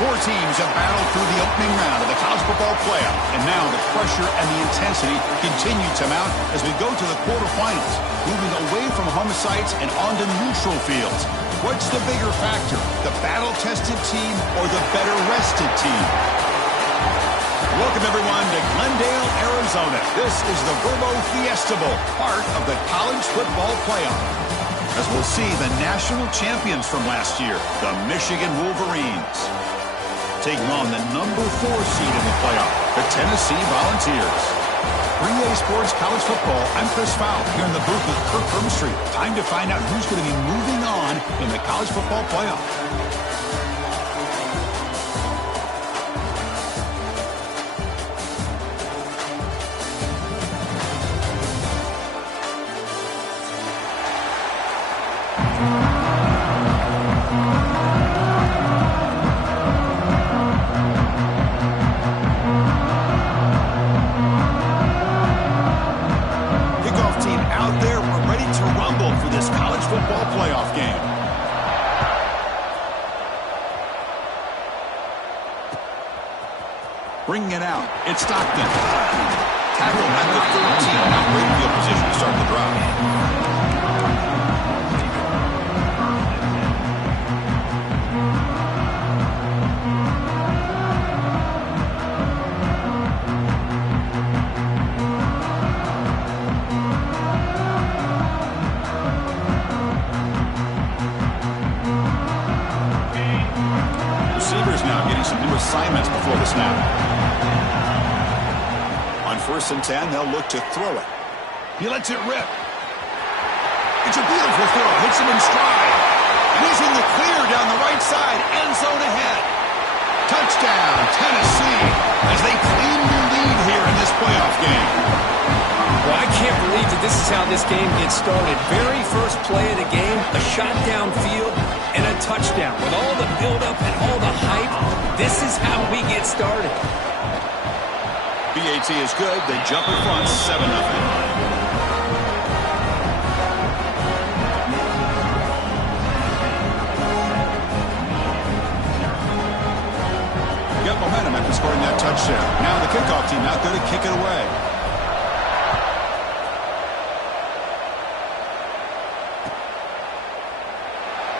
Four teams have battled through the opening round of the college football playoff, and now the pressure and the intensity continue to mount as we go to the quarterfinals, moving away from home sites and onto neutral fields. What's the bigger factor, the battle-tested team or the better-rested team? Welcome, everyone, to Glendale, Arizona. This is the Verbo Fiesta Bowl, part of the college football playoff, as we'll see the national champions from last year, the Michigan Wolverines, taking on the number 4 seed in the playoff, the Tennessee Volunteers. For EA Sports College Football, I'm Chris Fowl, here in the booth with Kirk Herbstreit. Time to find out who's going to be moving on in the college football playoff. Bringing it out, it's Stockton. Tackle at the 13. Now great field position to start the drive. Receivers now getting some new assignments before the snap. On 1st and 10, they'll look to throw it. He lets it rip. It's a beautiful throw. Hits him in stride. And he's in the clear down the right side. End zone ahead. Touchdown, Tennessee, as they claim the lead here in this playoff game. Well, I can't believe that this is how this game gets started. Very first play of the game, a shot downfield, and a touchdown. With all the buildup and all the hype, this is how we get started. BAT is good. They jump in front, 7-0. Got momentum after scoring that touchdown. Now the kickoff team out there to kick it away.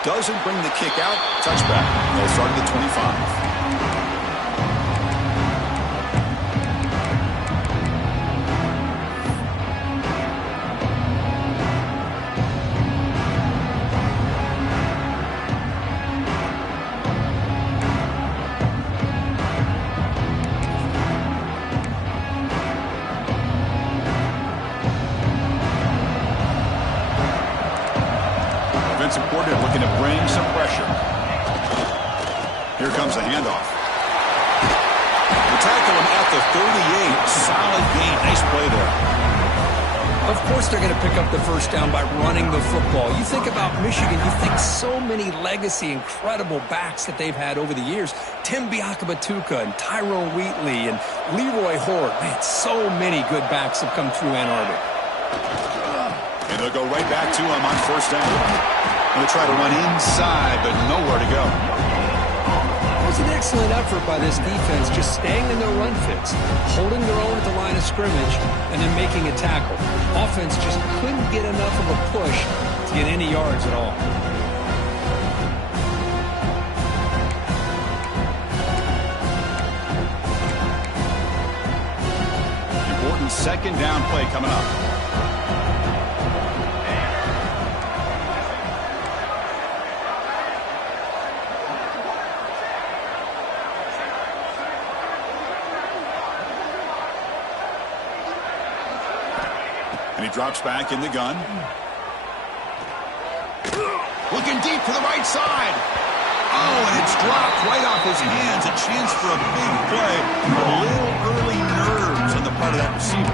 Doesn't bring the kick out. Touchback. They'll start at the 25. Looking to bring some pressure. Here comes the handoff. We tackle him at the 38. Solid gain. Nice play there. Of course they're going to pick up the first down by running the football. You think about Michigan, you think so many legacy, incredible backs that they've had over the years. Tim Biakabatuka and Tyrone Wheatley and Leroy Horde. Man, so many good backs have come through Ann Arbor. And they'll go right back to him on 1st down. They'll try to run inside, but nowhere to go. It was an excellent effort by this defense, just staying in their run fits, holding their own at the line of scrimmage, and then making a tackle. Offense just couldn't get enough of a push to get any yards at all. Important 2nd down play coming up. And he drops back in the gun. Looking deep to the right side. Oh, and it's dropped right off his hands. A chance for a big play. A little early nerves on the part of that receiver.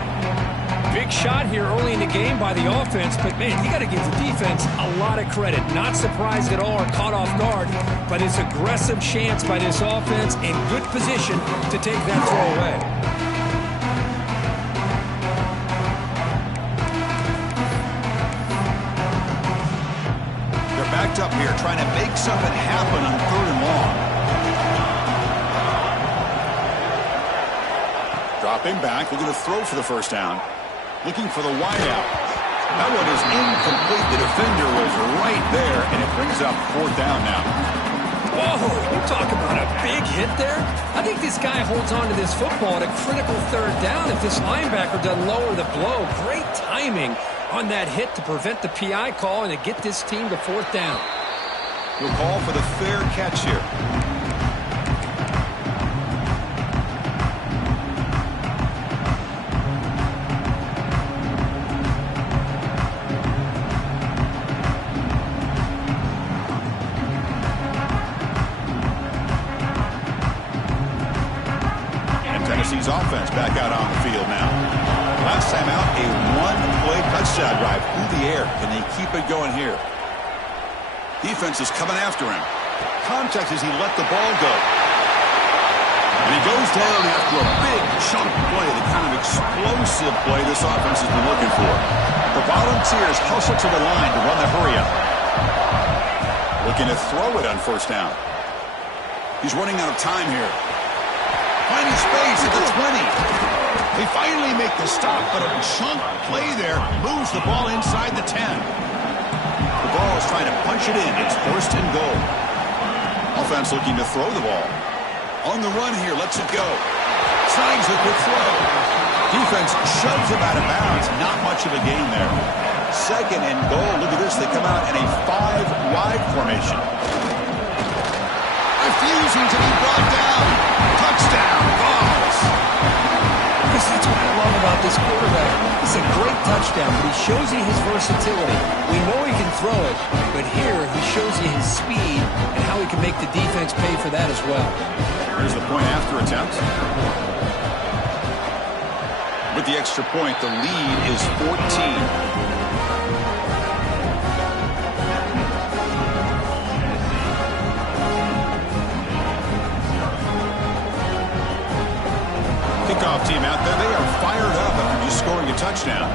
Big shot here early in the game by the offense, but man, you got to give the defense a lot of credit. Not surprised at all or caught off guard, but it's aggressive chance by this offense in good position to take that throw away. They're backed up here trying to make something happen on 3rd and long. Dropping back, looking to throw for the first down. Looking for the wideout. That one is incomplete. The defender was right there, and it brings up fourth down now. Whoa, you talk about a big hit there. I think this guy holds on to this football at a critical third down if this linebacker doesn't lower the blow. Great timing on that hit to prevent the PI call and to get this team to fourth down. We'll call for the fair catch here. Tennessee's offense back out on the field now. Last time out, a one-play touchdown drive through the air. Can they keep it going here? Defense is coming after him. Contact as he let the ball go. And he goes down after a big chunk play, the kind of explosive play this offense has been looking for. The Volunteers hustle to the line to run the hurry-up. Looking to throw it on first down. He's running out of time here. Finding space at the 20. They finally make the stop, but a chunk play there moves the ball inside the 10. The ball is trying to punch it in. It's first and goal. Offense looking to throw the ball. On the run here, lets it go. Signs a quick throw. Defense shoves him out of bounds. Not much of a gain there. Second and goal. Look at this. They come out in a 5-wide formation. Refusing to be brought down. Touchdown, Vols. Because that's what I love about this quarterback. It's a great touchdown, but he shows you his versatility. We know he can throw it, but here he shows you his speed and how he can make the defense pay for that as well. Here's the point after attempt. With the extra point, the lead is 14. Kickoff team out there. They are fired up after just scoring a touchdown.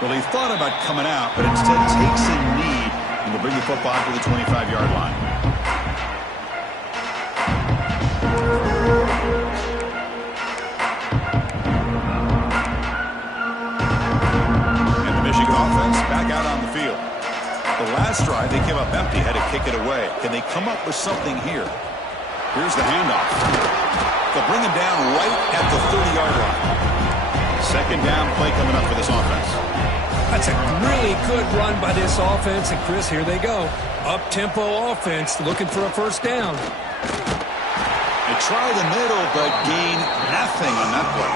Well, he thought about coming out, but instead takes a knee and will bring the football to the 25-yard line. And the Michigan offense back out on the field. The last drive, they came up empty, had to kick it away. Can they come up with something here? Here's the handoff. They'll bring him down right at the 30-yard line. Second down play coming up for this offense. That's a really good run by this offense. And, Chris, here they go. Up-tempo offense looking for a first down. They try the middle, but gain nothing on that play.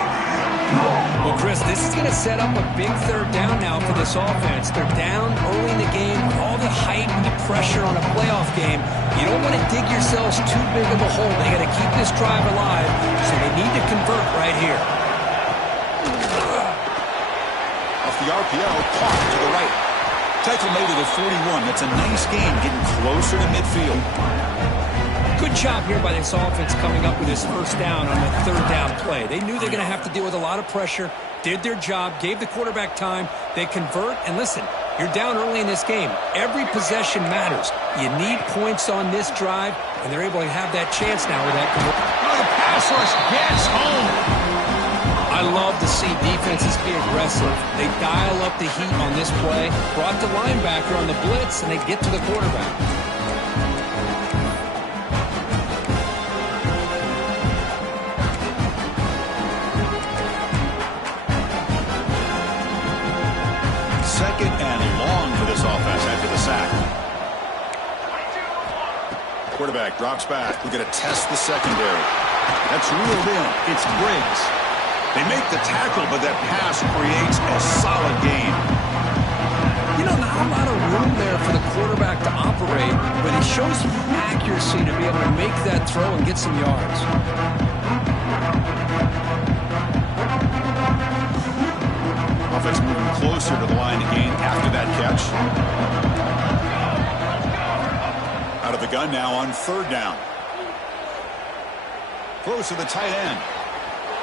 Well, Chris, this is going to set up a big third down now for this offense. They're down early in the game. All the hype and the pressure on a playoff game. You don't want to dig yourselves too big of a hole. They got to keep this drive alive, so they need to convert right here. Off the RPO, caught to the right. Tackle made it at 41. That's a nice game, getting closer to midfield. Good job here by this offense coming up with this first down on the third down play. They knew they're going to have to deal with a lot of pressure, did their job, gave the quarterback time. They convert, and listen, you're down early in this game. Every possession matters. You need points on this drive, and they're able to have that chance now with that conversion. Oh, the pass rush gets home. I love to see defenses be aggressive. They dial up the heat on this play, brought the linebacker on the blitz, and they get to the quarterback. Second and long for this offense after the sack. Quarterback drops back. We're going to test the secondary. That's reeled in. It's Briggs. They make the tackle, but that pass creates a solid gain. You know, not a lot of room there for the quarterback to operate, but he shows accuracy to be able to make that throw and get some yards. Offense moving closer to the line of gain after that catch. Out of the gun now on third down. Close to the tight end.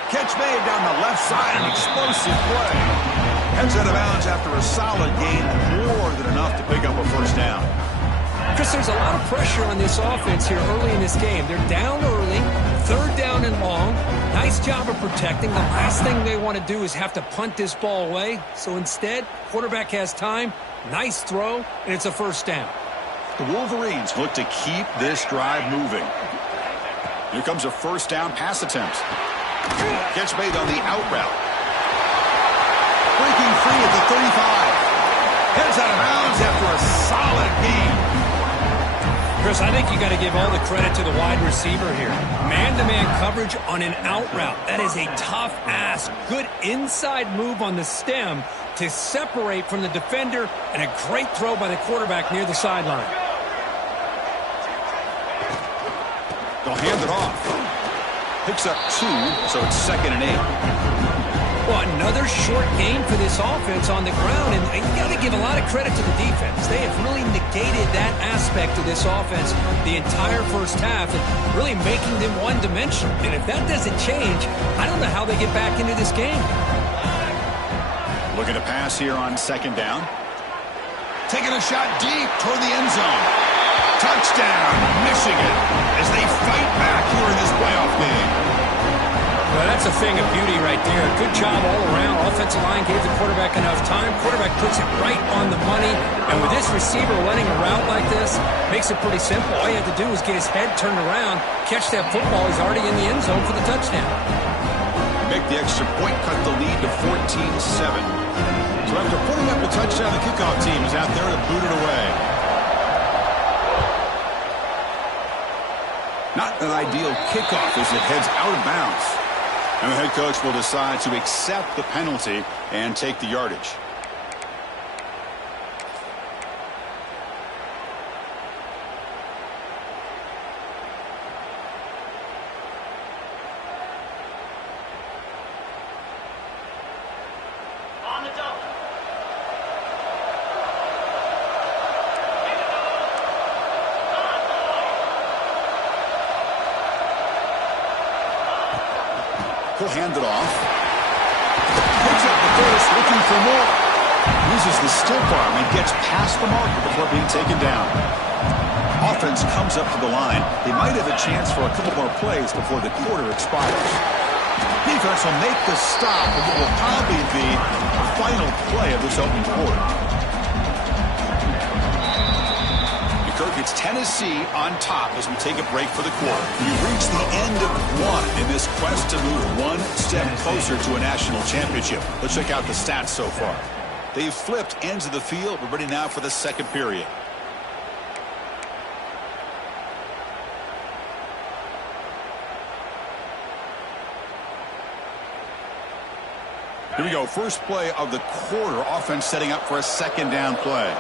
Catch made down the left side, an explosive play. Heads out of bounds after a solid gain, more than enough to pick up a first down. Chris, there's a lot of pressure on this offense here early in this game. They're down early, third down and long. Nice job of protecting. The last thing they want to do is have to punt this ball away. So instead, quarterback has time, nice throw, and it's a first down. The Wolverines look to keep this drive moving. Here comes a first down pass attempt. Catch made on the out route. Breaking free at the 35. Heads out of bounds after a solid game. Chris, I think you got to give all the credit to the wide receiver here. Man-to-man coverage on an out route. That is a tough ask. Good inside move on the stem to separate from the defender, and a great throw by the quarterback near the sideline. They'll hand it off. Picks up 2, so it's 2nd and 8. Well, another short game for this offense on the ground, and you got to give a lot of credit to the defense. They have really negated that aspect of this offense the entire first half, and really making them one-dimensional. And if that doesn't change, I don't know how they get back into this game. Looking to pass here on 2nd down. Taking a shot deep toward the end zone. Touchdown, Michigan, as they fight back here in this playoff game. Well, that's a thing of beauty right there. Good job all around. Offensive line gave the quarterback enough time. Quarterback puts it right on the money. And with this receiver running a route like this, makes it pretty simple. All you have to do is get his head turned around, catch that football. He's already in the end zone for the touchdown. Make the extra point, cut the lead to 14-7. So after putting up the touchdown, the kickoff team is out there to boot it away. Not an ideal kickoff as it heads out of bounds. And the head coach will decide to accept the penalty and take the yardage. On the double. He'll hand it off. Picks up the first, looking for more. Uses the stiff arm and gets past the marker before being taken down. Offense comes up to the line. They might have a chance for a couple more plays before the quarter expires. Defense will make the stop of what will probably be the final play of this opening quarter. It's Tennessee on top as we take a break for the quarter. We've reached the end of one in this quest to move one step closer to a national championship. Let's check out the stats so far. They've flipped ends of the field. We're ready now for the second period. Here we go. First play of the quarter. Offense setting up for a 2nd down play.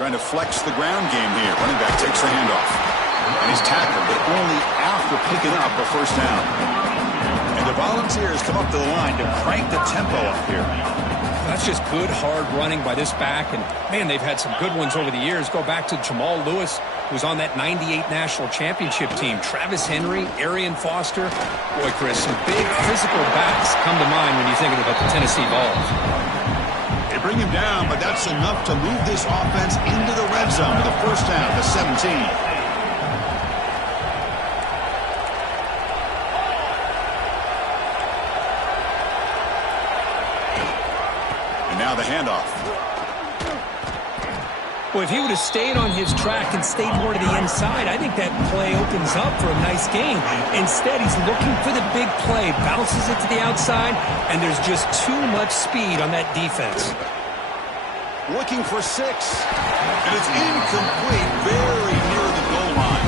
Trying to flex the ground game here. Running back takes the handoff. And he's tackled, but only after picking up a first down. And the Volunteers come up to the line to crank the tempo up here. That's just good, hard running by this back. And, man, they've had some good ones over the years. Go back to Jamal Lewis, who's on that 98 national championship team. Travis Henry, Arian Foster. Boy, Chris, some big physical backs come to mind when you're thinking about the Tennessee Vols. Bring him down, but that's enough to move this offense into the red zone with a first down to 17. And now the handoff. Well, if he would have stayed on his track and stayed more to the inside, I think that play opens up for a nice game. Instead, he's looking for the big play, bounces it to the outside, and there's just too much speed on that defense. Looking for 6, and it's incomplete, very near the goal line.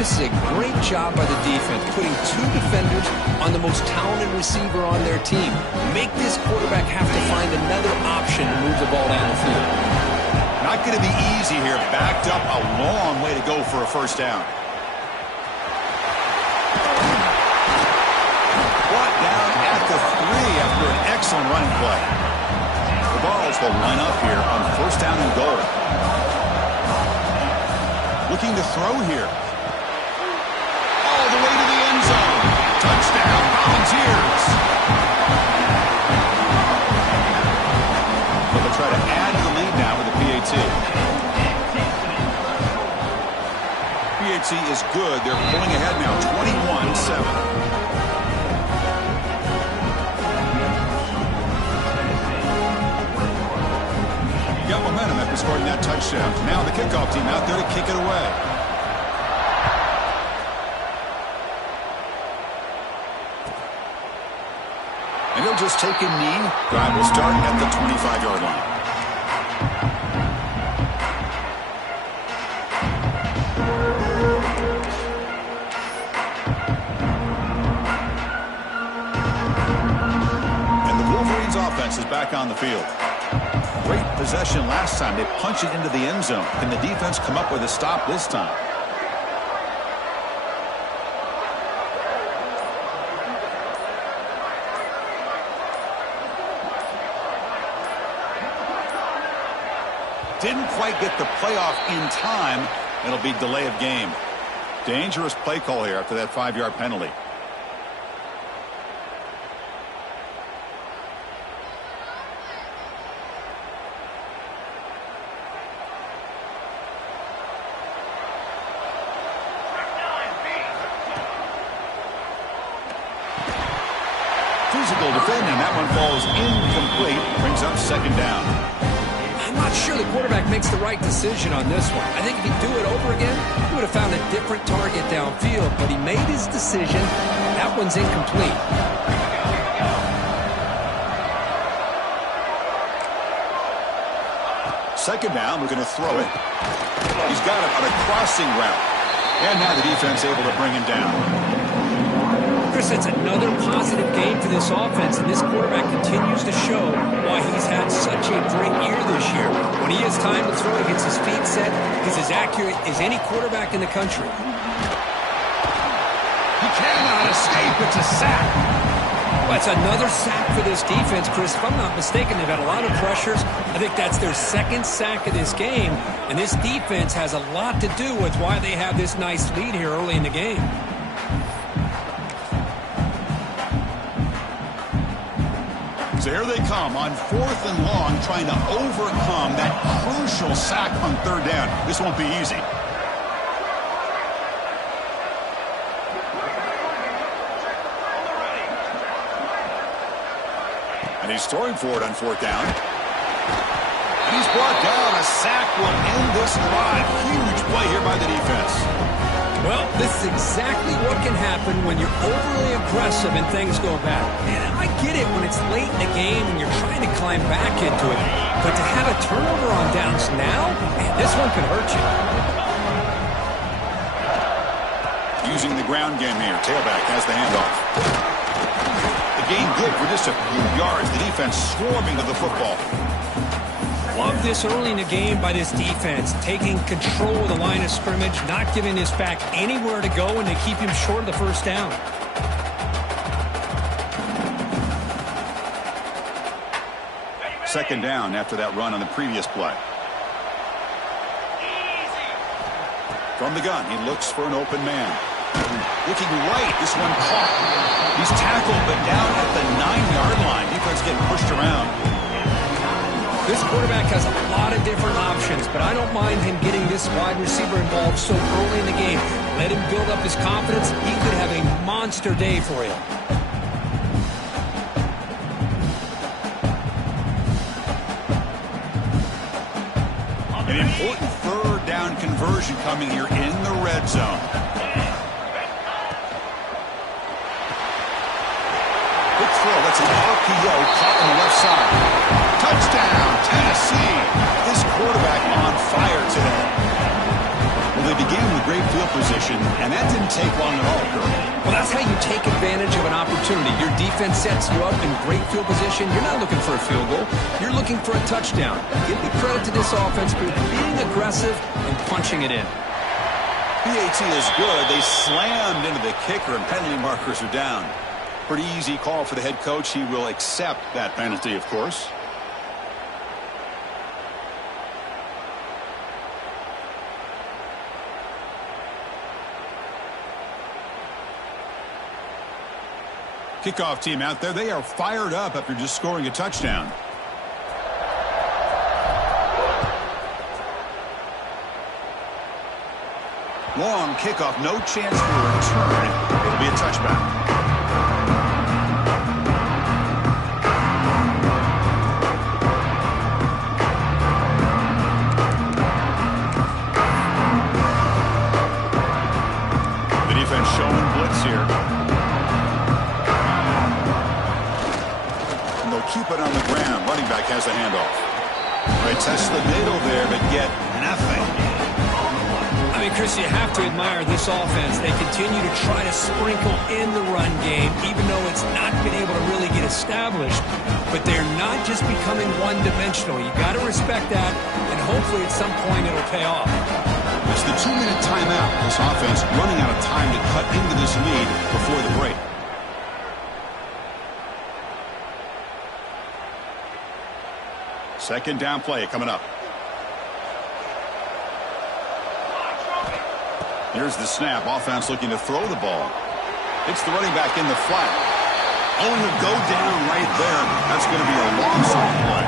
This is a great job by the defense, putting 2 defenders on the most talented receiver on their team. Make this quarterback have to find another option to move the ball down the field. Not going to be easy here. Backed up a long way to go for a first down. Brought down at the 3 after an excellent running play. The Vols will line up here on first down and goal. Looking to throw here. All the way to the end zone. Touchdown, Volunteers. But they'll try to add to the lead now with the PAT. PAT is good. They're pulling ahead now, 21-7. Got momentum after scoring that touchdown. Now the kickoff team out there to kick it away. And he'll just take a knee. Drive will start at the 25-yard line. And the Wolverines offense is back on the field. Great possession last time. They punch it into the end zone. Can the defense come up with a stop this time? Didn't quite get the playoff in time. It'll be delay of game. Dangerous play call here after that 5-yard penalty. Physical defending. That one falls incomplete. Brings up second down. I'm not sure the quarterback makes the right decision on this one. I think if he'd do it over again, he would have found a different target downfield. But he made his decision. That one's incomplete. Second down, we're going to throw it. He's got it on a crossing route. And now the defense able to bring him down. Chris, it's another positive game for this offense, and this quarterback continues to show why he's had such a great year this year. When he has time to throw, he gets his feet set. He's as accurate as any quarterback in the country. He cannot escape. It's a sack. Well, it's another sack for this defense, Chris. If I'm not mistaken, they've had a lot of pressures. I think that's their second sack of this game, and this defense has a lot to do with why they have this nice lead here early in the game. So here they come on 4th and long, trying to overcome that crucial sack on 3rd down. This won't be easy. And he's throwing for it on 4th down. And he's brought down. A sack will end this drive. Huge play here by the defense. Well, this is exactly what can happen when you're overly aggressive and things go bad. And I get it when it's late in the game and you're trying to climb back into it. But to have a turnover on downs now, man, this one could hurt you. Using the ground game here. Tailback has the handoff. The gain good for just a few yards. The defense swarming to the football. Love this early in the game by this defense, taking control of the line of scrimmage, not giving this back anywhere to go, and they keep him short of the first down. Second down after that run on the previous play. From the gun, he looks for an open man. Looking right, this one caught. He's tackled, but down at the 9-yard line. Defense getting pushed around. This quarterback has a lot of different options, but I don't mind him getting this wide receiver involved so early in the game. Let him build up his confidence. He could have a monster day for you. An important 3rd down conversion coming here in the red zone. Big throw. That's an RPO caught on the left side. Touchdown, Tennessee. This quarterback on fire today. Well, they began with great field position, and that didn't take long at all, Kirk. Well, that's how you take advantage of an opportunity. Your defense sets you up in great field position. You're not looking for a field goal. You're looking for a touchdown. Give the credit to this offense for being aggressive and punching it in. PAT is good. They slammed into the kicker, and penalty markers are down. Pretty easy call for the head coach. He will accept that penalty, of course. Kickoff team out there, they are fired up after just scoring a touchdown. Long kickoff, no chance for a return. It'll be a touchback. The defense showing blitz here. And they'll keep it on the ground. Running back has the handoff. They test the middle there, but get nothing. I mean, Chris, you have to admire this offense. They continue to try to sprinkle in the run game, even though it's not been able to really get established. But they're not just becoming one-dimensional. You got to respect that, and hopefully at some point it'll pay off. It's the 2-minute timeout. This offense running out of time to cut into this lead before the break. Second down play coming up. Here's the snap. Offense looking to throw the ball. It's the running back in the flat. Oh, and he'll go down right there. That's going to be a loss on the play.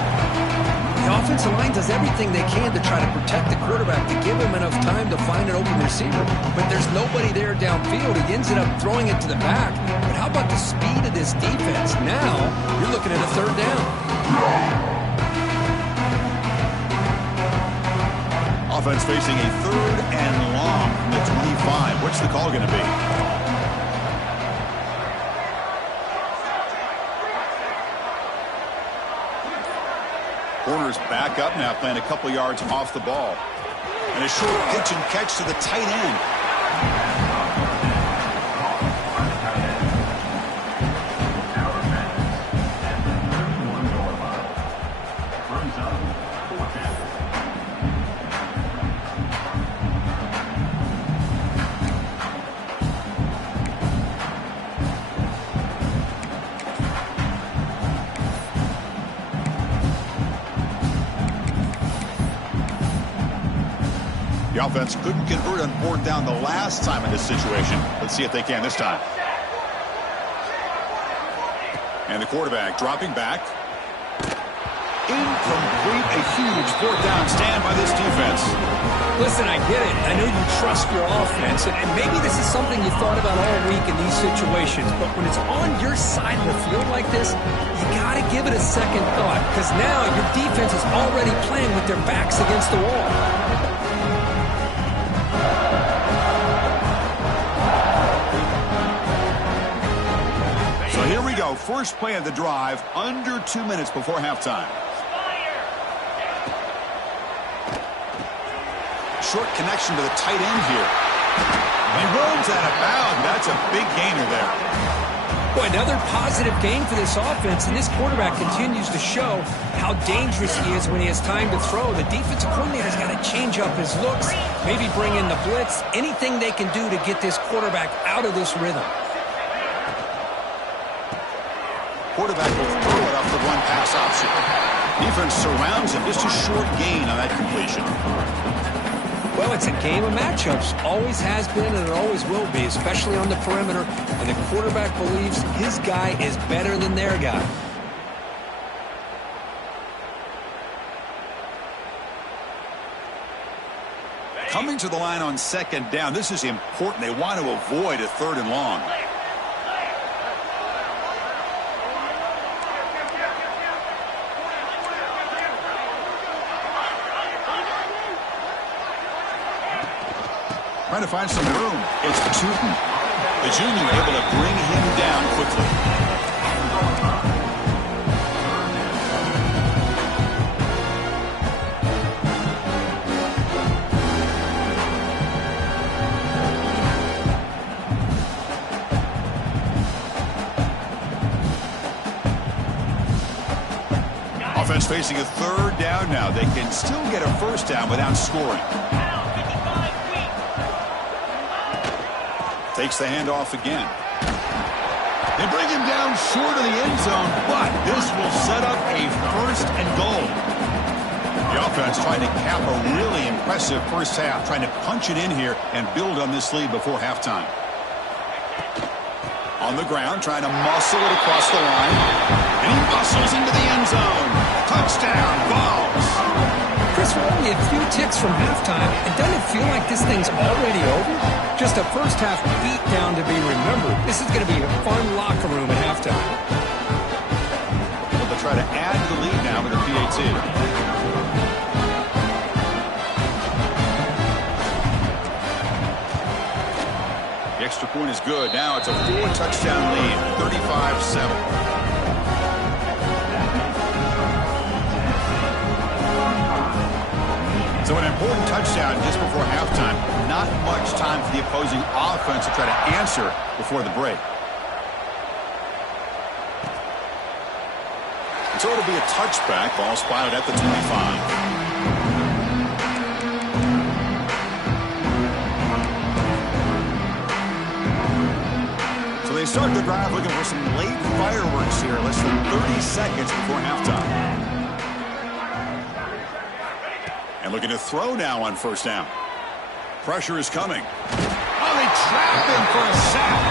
The offensive line does everything they can to try to protect the quarterback, to give him enough time to find an open receiver. But there's nobody there downfield. He ends up throwing it to the back. But how about the speed of this defense? Now you're looking at a third down. Offense facing a third and long from the 25. What's the call going to be? Corners back up now, playing a couple yards off the ball. And a short pitch and catch to the tight end. The offense couldn't convert on fourth down the last time in this situation. Let's see if they can this time. And the quarterback dropping back. Incomplete. A huge fourth down stand by this defense. Listen, I get it. I know you trust your offense, and maybe this is something you thought about all week in these situations, but when it's on your side of the field like this, you got to give it a second thought, because now your defense is already playing with their backs against the wall. Here we go. First play of the drive, under 2 minutes before halftime. Short connection to the tight end here. He rolls out of bounds. That's a big gainer there. Boy, another positive game for this offense, and this quarterback continues to show how dangerous he is when he has time to throw. The defensive coordinator's got to change up his looks, maybe bring in the blitz, anything they can do to get this quarterback out of this rhythm. Quarterback will throw it off the one pass option. Defense surrounds him. Just a short gain on that completion. Well, it's a game of matchups. Always has been and it always will be, especially on the perimeter. And the quarterback believes his guy is better than their guy. Coming to the line on second down. This is important. They want to avoid a third and long. Trying to find some room. It's Tootin. The junior able to bring him down quickly. Offense facing a third down now. They can still get a first down without scoring. Takes the handoff again. They bring him down short of the end zone, but this will set up a first and goal. The offense trying to cap a really impressive first half, trying to punch it in here and build on this lead before halftime. On On the ground, trying to muscle it across the line. And he muscles into the end zone. Touchdown, Vols. Chris, we're only a few ticks from halftime, and doesn't it feel like this thing's already over? Just a first-half beatdown to be remembered. This is going to be a fun locker room at halftime. Well, they'll try to add to the lead now with a PAT. The extra point is good. Now it's a 4-touchdown lead, 35-7. So an important touchdown just before halftime. Not much time for the opposing offense to try to answer before the break. So it'll be a touchback. Ball spotted at the 25. They start the drive looking for some late fireworks here. Less than 30 seconds before halftime. And looking to throw now on first down. Pressure is coming. Oh, they trap him for a sack.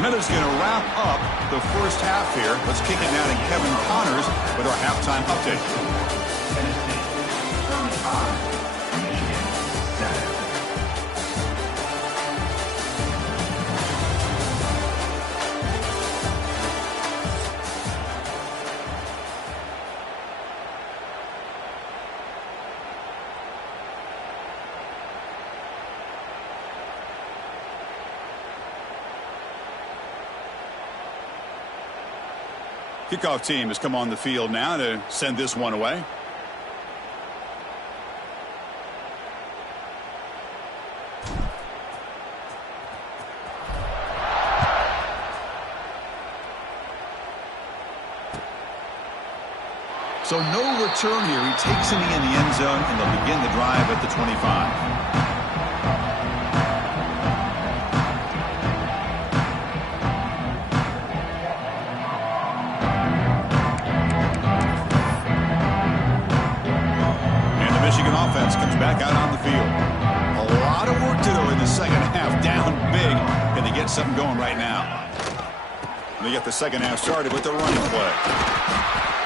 Miller's going to wrap up the first half here. Let's kick it now to Kevin Connors with our halftime update. Kickoff team has come on the field now to send this one away. So no return here. He takes it in the end zone, and they'll begin the drive at the 25. Michigan offense comes back out on the field. A lot of work to do in the second half. Down big. Can they get something going right now? They get the second half started with the running play.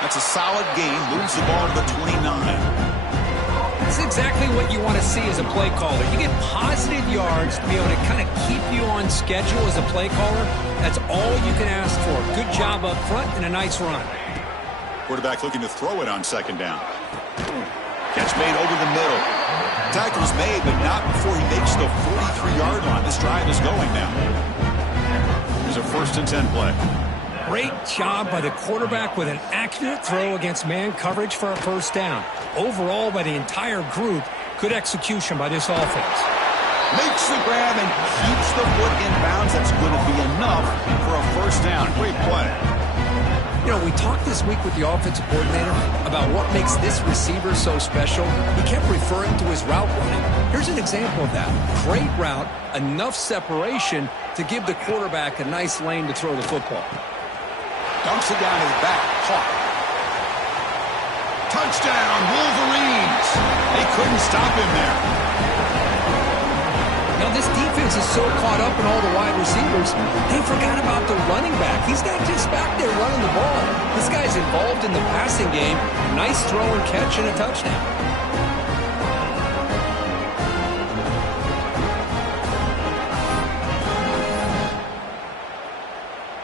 That's a solid game. Moves the ball to the 29. That's exactly what you want to see as a play caller. You get positive yards to be able to kind of keep you on schedule as a play caller. That's all you can ask for. Good job up front and a nice run. Quarterback looking to throw it on second down. Catch made over the middle. Tackle's made, but not before he makes the 43-yard line. This drive is going now. Here's a 1st and 10 play. Great job by the quarterback with an accurate throw against man coverage for a first down. Overall, by the entire group, good execution by this offense. Makes the grab and keeps the foot in bounds. That's going to be enough for a first down. Great play. You know, we talked this week with the offensive coordinator about what makes this receiver so special. He kept referring to his route running. Here's an example of that. Great route, enough separation to give the quarterback a nice lane to throw the football. Dumps it down to the back. Caught. Touchdown, Wolverines. They couldn't stop him there. Now, this defense is so caught up in all the wide receivers, they forgot about the running back. He's not just back there running the ball. This guy's involved in the passing game. Nice throw and catch and a touchdown.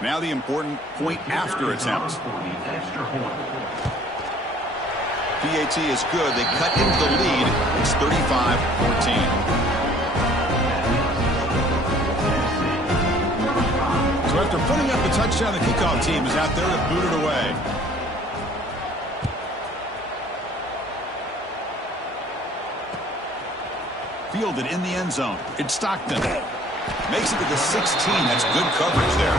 Now the important point after attempt. PAT is good. They cut into the lead. It's 35-14. So after putting up the touchdown, the kickoff team is out there to boot it away. Fielded in the end zone. It's Stockton. Makes it to the 16. That's good coverage there.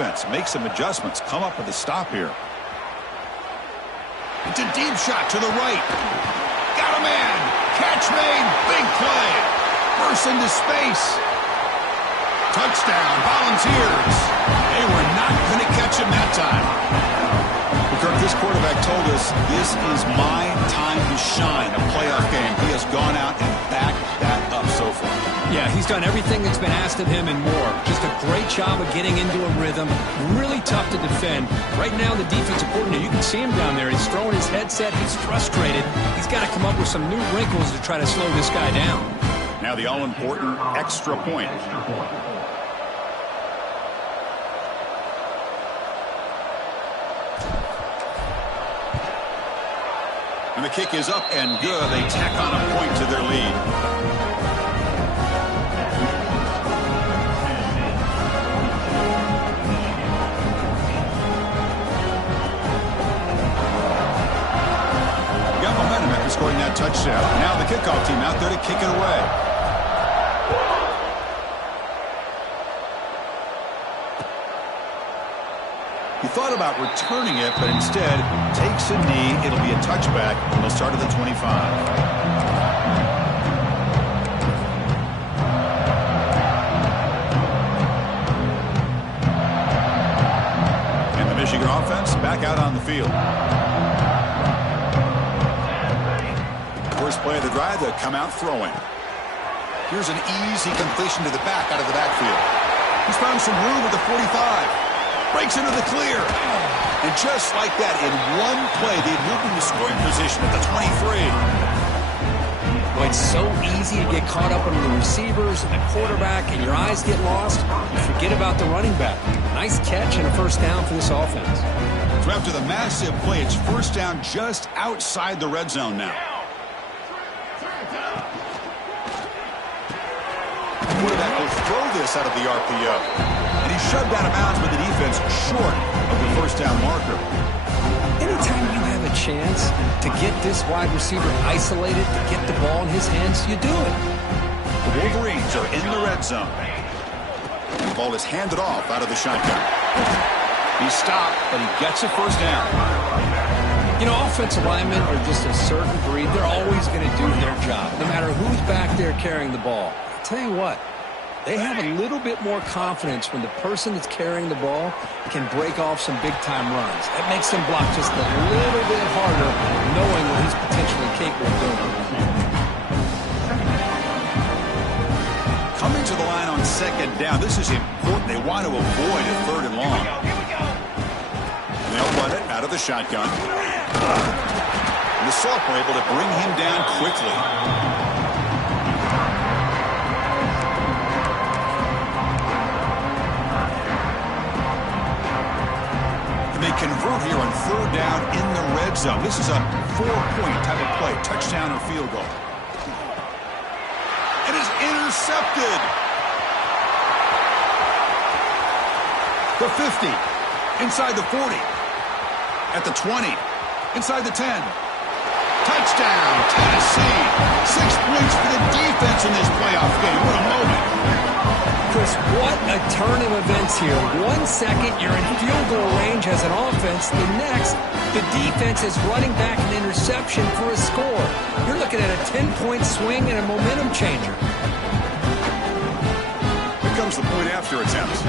defense. Make some adjustments. Come up with a stop here. It's a deep shot to the right. Got a man. Catch made. Big play. Burst into space. Touchdown. Volunteers. They were not going to catch him that time. Kirk, this quarterback told us this is my time to shine, a playoff game. He has gone out and backed that up so far. Yeah, he's done everything that's been asked of him and more. Just a great job of getting into a rhythm. Really tough to defend. Right now, the defensive coordinator, you can see him down there. He's throwing his headset. He's frustrated. He's got to come up with some new wrinkles to try to slow this guy down. Now the all-important extra point. And the kick is up and good. They tack on a point to their lead. Got momentum after scoring that touchdown. Now the kickoff team out there to kick it away. He thought about returning it, but instead takes a knee. It'll be a touchback, and they'll start at the 25. And the Michigan offense back out on the field. First play of the drive, they'll come out throwing. Here's an easy completion to the back out of the backfield. He's found some room at the 45. Breaks into the clear. And just like that, in one play, they moved into scoring position at the 23. Well, it's so easy to get caught up under the receivers and the quarterback, and your eyes get lost. You forget about the running back. Nice catch and a first down for this offense. So after the massive play, it's first down just outside the red zone now. The quarterback will throw this out of the RPO. And he's shoved out of bounds with the defense short of the first down marker. Anytime you have a chance to get this wide receiver isolated, to get the ball in his hands, you do it. The Wolverines are in the red zone. The ball is handed off out of the shotgun. He's stopped, but he gets a first down. You know, offensive linemen are just a certain breed. They're always going to do their job, no matter who's back there carrying the ball. I'll tell you what. They have a little bit more confidence when the person that's carrying the ball can break off some big-time runs. That makes them block just a little bit harder, knowing what he's potentially capable of doing. Coming to the line on second down. This is important. They want to avoid a third and long. And they'll run it out of the shotgun. And the sophomore able to bring him down quickly. They convert here on third down in the red zone. This is a 4-point type of play, touchdown or field goal. It is intercepted. The 50, inside the 40, at the 20, inside the 10. Touchdown, Tennessee. 6 points for the defense in this playoff game. What a moment. Chris, what a turn of events here. 1 second, you're in field goal range as an offense. The next, the defense is running back an interception for a score. You're looking at a 10-point swing and a momentum changer. Here comes the point after attempt.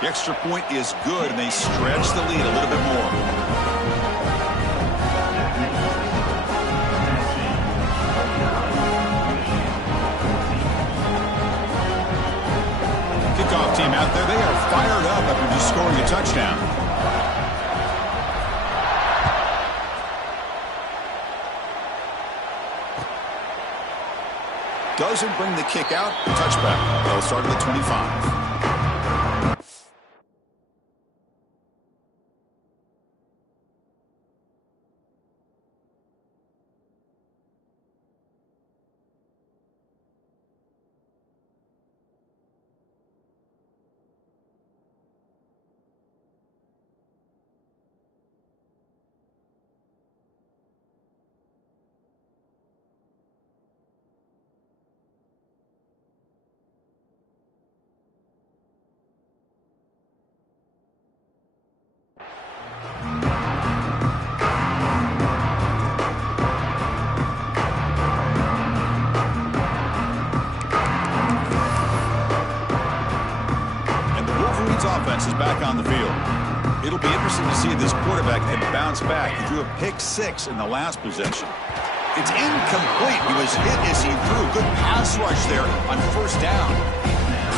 The extra point is good, and they stretch the lead a little bit more. Kickoff team out there, they are fired up after just scoring a touchdown. Doesn't bring the kick out, touchback. They'll start at the 25. offense is back on the field. It'll be interesting to see if this quarterback can bounce back. He threw a pick-6 in the last possession. It's incomplete. He was hit as he threw. Good pass rush there on first down.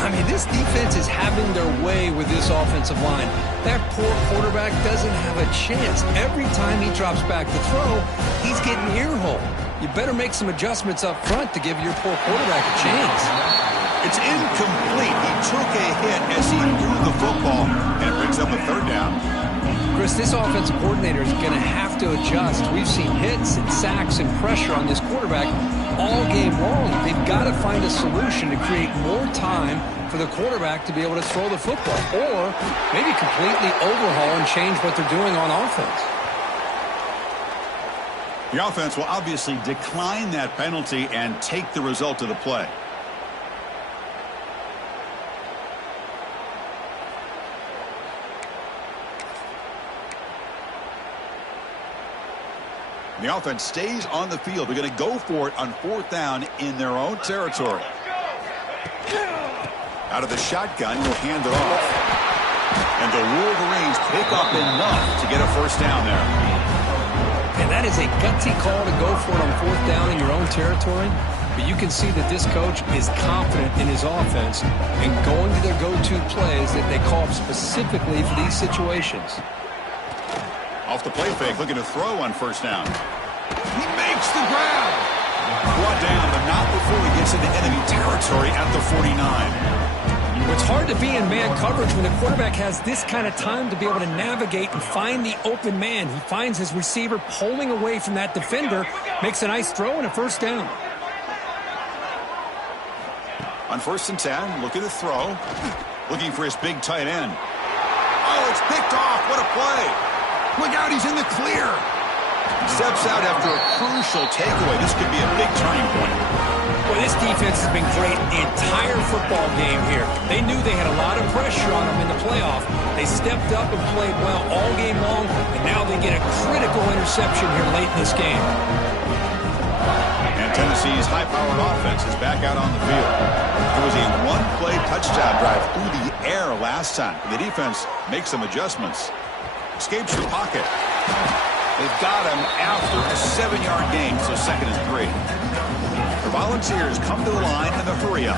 I mean, this defense is having their way with this offensive line. That poor quarterback doesn't have a chance. Every time he drops back to throw, he's getting earholed. You better make some adjustments up front to give your poor quarterback a chance. It's incomplete. He took a hit as he threw the football, and it brings up a third down. Chris, this offensive coordinator is going to have to adjust. We've seen hits and sacks and pressure on this quarterback all game long. They've got to find a solution to create more time for the quarterback to be able to throw the football, or maybe completely overhaul and change what they're doing on offense. The offense will obviously decline that penalty and take the result of the play. The offense stays on the field. They're going to go for it on fourth down in their own territory. Out of the shotgun, he'll hand it off. And the Wolverines pick up enough to get a first down there. And that is a gutsy call to go for it on fourth down in your own territory. But you can see that this coach is confident in his offense and going to their go-to plays that they call specifically for these situations. Off the play fake, looking to throw on first down. He makes the grab. Brought down, but not before he gets into enemy territory at the 49. It's hard to be in man coverage when the quarterback has this kind of time to be able to navigate and find the open man. He finds his receiver pulling away from that defender, makes a nice throw and a first down. On 1st and 10, looking to throw. Looking for his big tight end. Oh, it's picked off. What a play. Look out, he's in the clear. Steps out after a crucial takeaway. This could be a big turning point. Well, this defense has been great the entire football game here. They knew they had a lot of pressure on them in the playoff. They stepped up and played well all game long, and now they get a critical interception here late in this game. And Tennessee's high-powered offense is back out on the field. There was a one-play touchdown drive through the air last time. The defense makes some adjustments. Escapes the pocket. They've got him after a 7-yard gain, so 2nd and 3. The Volunteers come to the line in the hurry up.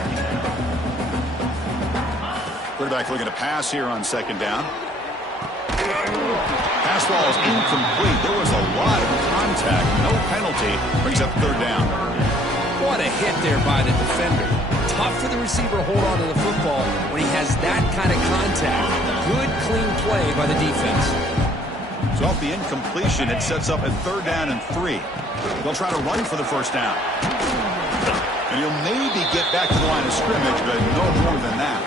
Quarterback looking to pass here on 2nd down. Pass ball is incomplete. There was a lot of contact. No penalty. Brings up 3rd down. What a hit there by the defender. Tough for the receiver to hold on to the football when he has that kind of contact. Good, clean play by the defense. So off the incompletion, it sets up a 3rd down and 3. They'll try to run for the first down. And he'll maybe get back to the line of scrimmage, but no more than that.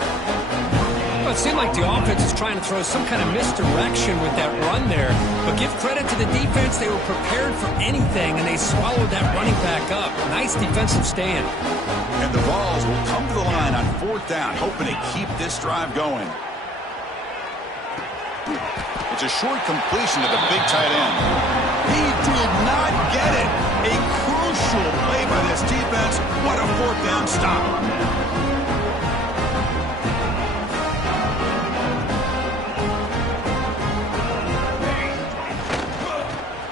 Well, it seemed like the offense is trying to throw some kind of misdirection with that run there. But give credit to the defense. They were prepared for anything, and they swallowed that running back up. Nice defensive stand. And the Vols will come to the line on 4th down, hoping to keep this drive going. It's a short completion to the big tight end. He did not get it. A crucial play by this defense. What a 4th down stop.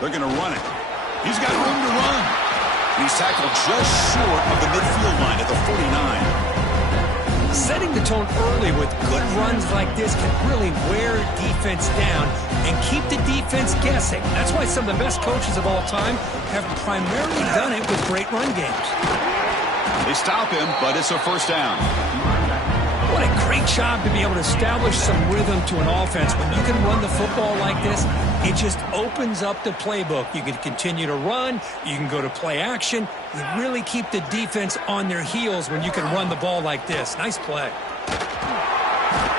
They're going to run it. He's got room to run. He's tackled just short of the midfield line at the 49. Setting the tone early with good runs like this can really wear defense down and keep the defense guessing. That's why some of the best coaches of all time have primarily done it with great run games. They stop him, but it's a first down. What a great job to be able to establish some rhythm to an offense. When you can run the football like this, it just opens up the playbook. You can continue to run. You can go to play action. You really keep the defense on their heels when you can run the ball like this. Nice play.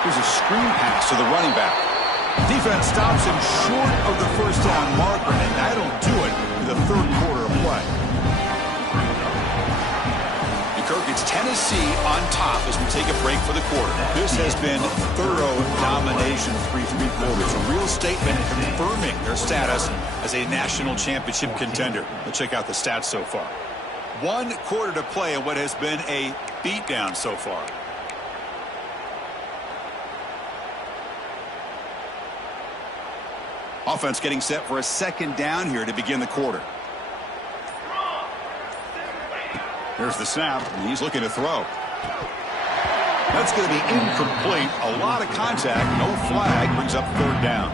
Here's a screen pass to the running back. Defense stops him short of the first down marker, and that'll do it for the 3rd quarter of play. Kirk, it's Tennessee on top as we take a break for the quarter. This has been thorough domination through 3 quarters. A real statement confirming their status as a national championship contender. Let's check out the stats so far. 1 quarter to play in what has been a beatdown so far. Offense getting set for a second down here to begin the quarter. Here's the snap, and he's looking to throw. That's going to be incomplete. A lot of contact. No flag. Brings up third down.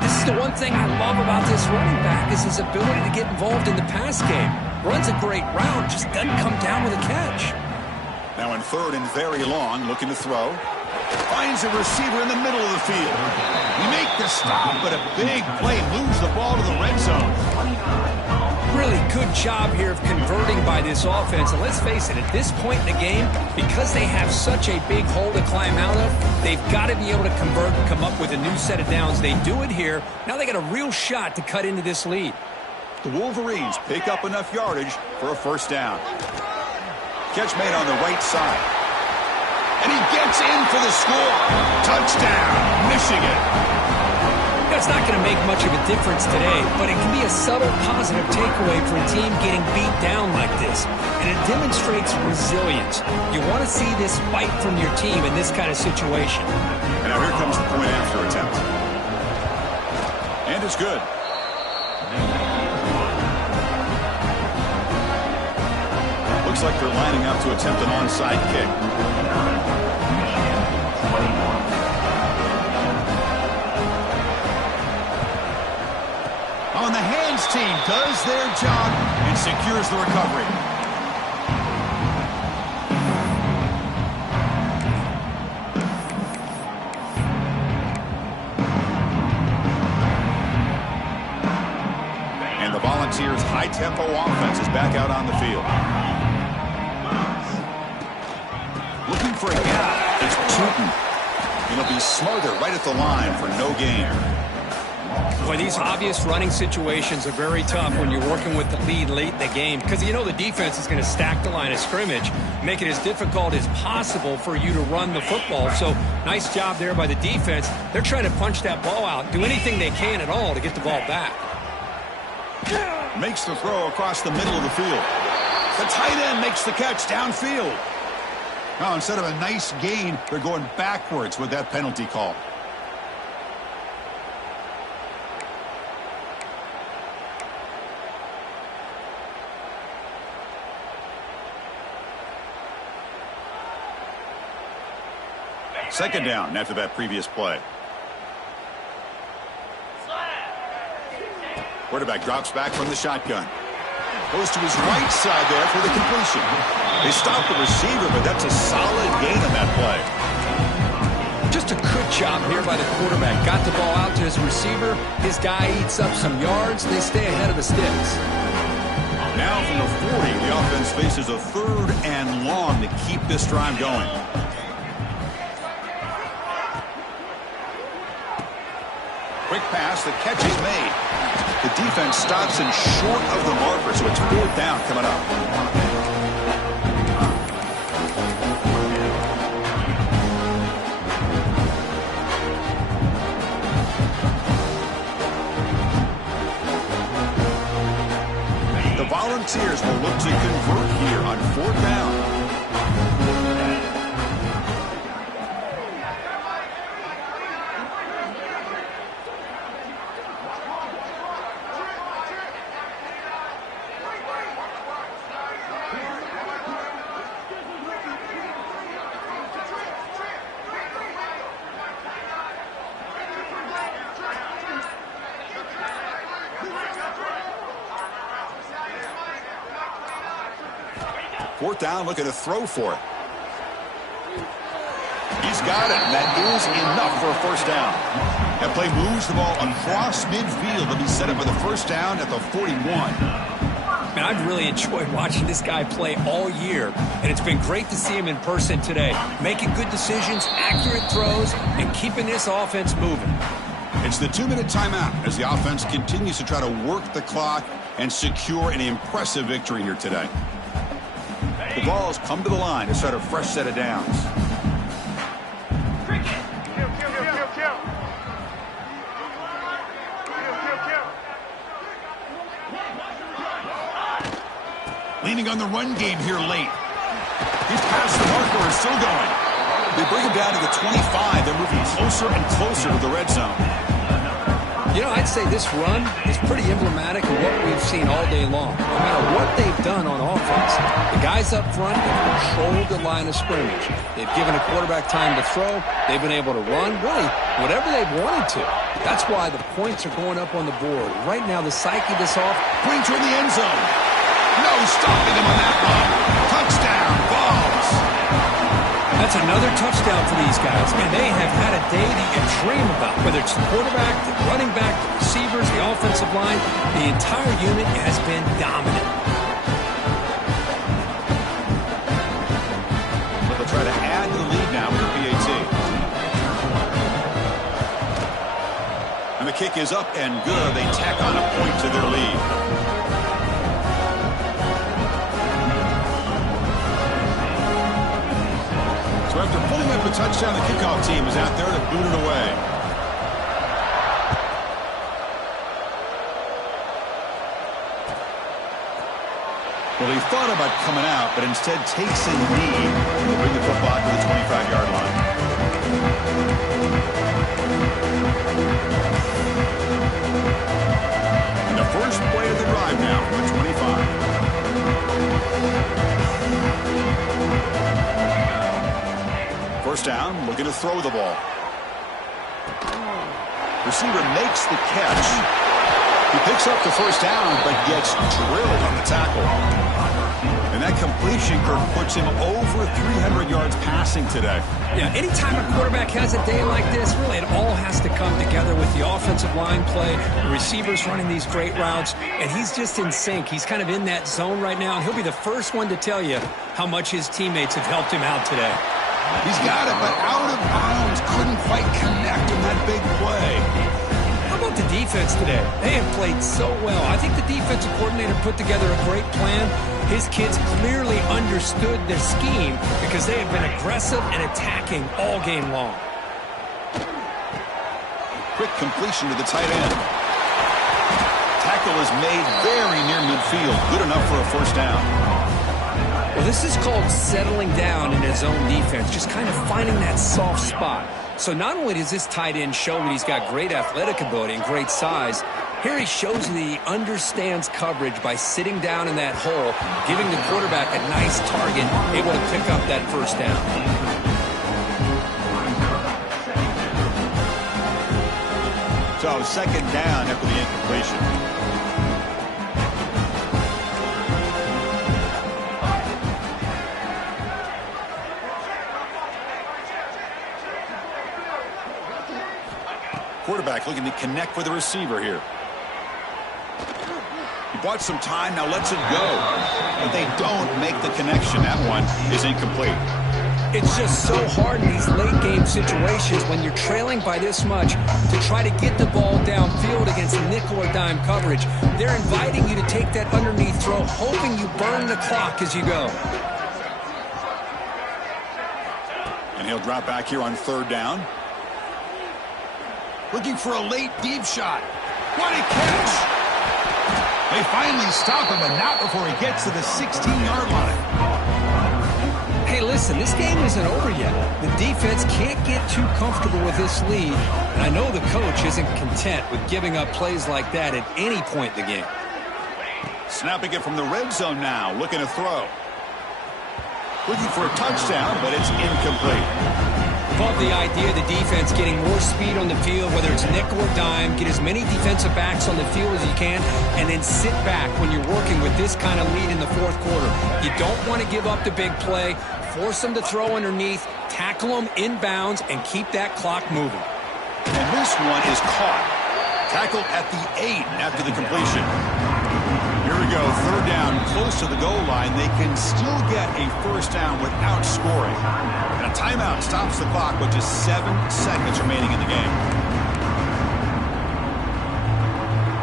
This is the one thing I love about this running back is his ability to get involved in the pass game. Runs a great route, just doesn't come down with a catch. Now in third and very long, looking to throw. Finds a receiver in the middle of the field. We make the stop, but a big play moves the ball to the red zone. Really good job here of converting by this offense. And let's face it, at this point in the game, because they have such a big hole to climb out of, they've got to be able to convert and come up with a new set of downs. They do it here. Now they got a real shot to cut into this lead. The Wolverines pick up enough yardage for a first down. Catch made on the right side. And he gets in for the score. Touchdown, Michigan. That's not going to make much of a difference today, but it can be a subtle positive takeaway for a team getting beat down like this. And it demonstrates resilience. You want to see this fight from your team in this kind of situation. And now here comes the point after attempt. And it's good. Looks like they're lining up to attempt an onside kick. And the hands team does their job and secures the recovery. And the Volunteers' high-tempo offense is back out on the field. Looking for a gap. It's Tootin. And he'll be smothered right at the line for no gain. Boy, these obvious running situations are very tough when you're working with the lead late in the game because you know the defense is going to stack the line of scrimmage, make it as difficult as possible for you to run the football. So nice job there by the defense. They're trying to punch that ball out, do anything they can at all to get the ball back. Makes the throw across the middle of the field. The tight end makes the catch downfield. Now, instead of a nice gain, they're going backwards with that penalty call. Second down after that previous play. Quarterback drops back from the shotgun. Goes to his right side there for the completion. They stop the receiver, but that's a solid gain on that play. Just a good job here by the quarterback. Got the ball out to his receiver. His guy eats up some yards. They stay ahead of the sticks. Now from the 40, the offense faces a third and long to keep this drive going. Quick pass, the catch is made. The defense stops him short of the marker, so it's fourth down coming up. The Volunteers will look to convert here on fourth down. Fourth down, looking to throw for it. He's got it, and that is enough for a first down. That play moves the ball across midfield. They'll be set up for the first down at the 41. Man, I've really enjoyed watching this guy play all year, and it's been great to see him in person today. Making good decisions, accurate throws, and keeping this offense moving. It's the 2-minute timeout as the offense continues to try to work the clock and secure an impressive victory here today. The ball's come to the line to start a fresh set of downs. Leaning on the run game here late. He's past the marker and still going. They bring him down to the 25. They're moving closer and closer to the red zone. I'd say this run is pretty emblematic of what we've seen all day long. No matter what they've done on offense, the guys up front have controlled the line of scrimmage. They've given a quarterback time to throw. They've been able to run, really, whatever they've wanted to. That's why the points are going up on the board. Right now, the psyche this off brings her in the end zone. No stopping him on that one. Touchdown, Vols. That's another touchdown for these guys. Man, they have had a day that you dream about. Whether it's the quarterback, the running back, the receivers, the offensive line, the entire unit has been dominant. But they'll try to add to the lead now with the PAT. And the kick is up and good. They tack on a point to their lead. So after pulling up a touchdown, the kickoff team is out there to boot it away. Well, he thought about coming out, but instead takes a knee to bring the football to the 25-yard line. And the first play of the drive now from the 25. First down, looking to throw the ball. Receiver makes the catch. He picks up the first down, but gets drilled on the tackle. And that completion, Kirk, puts him over 300 yards passing today. Yeah, anytime a quarterback has a day like this, really it all has to come together with the offensive line play, the receivers running these great routes, and he's just in sync. He's kind of in that zone right now, and he'll be the first one to tell you how much his teammates have helped him out today. He's got it, but out of bounds. Couldn't quite connect in that big play. How about the defense today? They have played so well. I think the defensive coordinator put together a great plan. His kids clearly understood their scheme because they have been aggressive and attacking all game long. Quick completion to the tight end. Tackle is made very near midfield. Good enough for a first down. Well, this is called settling down in his own defense, just kind of finding that soft spot. So not only does this tight end show that he's got great athletic ability and great size, here he shows that he understands coverage by sitting down in that hole, giving the quarterback a nice target, able to pick up that first down. So second down after the incompletion. Quarterback looking to connect with the receiver here. He bought some time, now lets it go. But they don't make the connection. That one is incomplete. It's just so hard in these late game situations when you're trailing by this much to try to get the ball downfield against nickel or dime coverage. They're inviting you to take that underneath throw, hoping you burn the clock as you go. And he'll drop back here on third down. Looking for a late deep shot. What a catch! They finally stop him, but not before he gets to the 16-yard line. Hey, listen, this game isn't over yet. The defense can't get too comfortable with this lead, and I know the coach isn't content with giving up plays like that at any point in the game. Snapping it from the red zone now, looking to throw. Looking for a touchdown, but it's incomplete. Love the idea of the defense getting more speed on the field, whether it's nickel or dime, get as many defensive backs on the field as you can, and then sit back when you're working with this kind of lead in the fourth quarter. You don't want to give up the big play, force them to throw underneath, tackle them inbounds, and keep that clock moving. And this one is caught. Tackled at the 8 after the completion. Here we go, third down, close to the goal line. They can still get a first down without scoring. And a timeout stops the clock with just 7 seconds remaining in the game.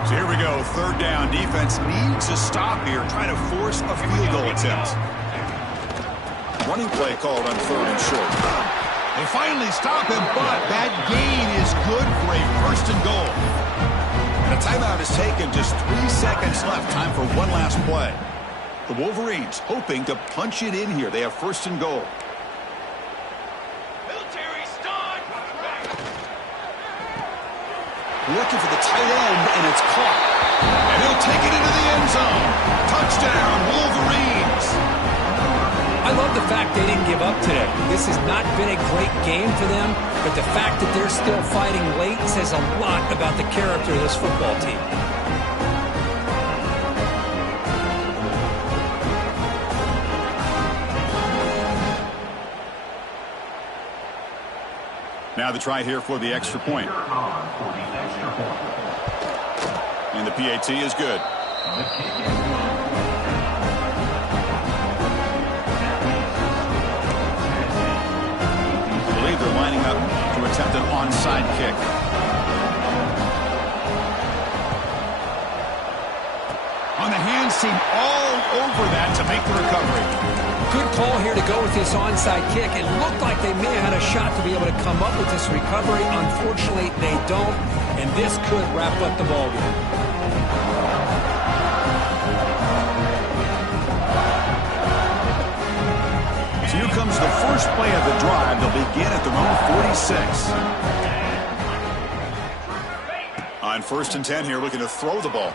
So here we go, third down. Defense needs to stop here, trying to force a field goal attempt. Running play called on third and short. They finally stop him, but that gain is good for a first and goal. And a timeout is taken, just 3 seconds left. Time for one last play. The Wolverines hoping to punch it in here. They have first and goal. looking for the tight end, and it's caught. And he'll take it into the end zone. Touchdown, Wolverines. I love the fact they didn't give up today. This has not been a great game for them, but the fact that they're still fighting late says a lot about the character of this football team. Now the try here for the extra point. And the PAT is good. I believe they're lining up to attempt an onside kick. On the hands team all over that to make the recovery. Good call here to go with this onside kick. It looked like they may have had a shot to be able to come up with this recovery. Unfortunately, they don't, and this could wrap up the ballgame. So here comes the first play of the drive. They'll begin at their own 46. On 1st and 10 here, looking to throw the ball.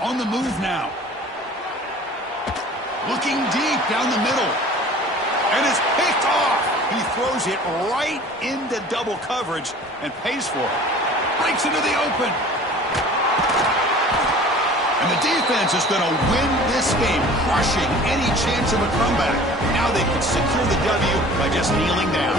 On the move now. Looking deep down the middle. And it's picked off. He throws it right into double coverage and pays for it. Breaks into the open. And the defense is going to win this game, crushing any chance of a comeback. Now they can secure the W by just kneeling down.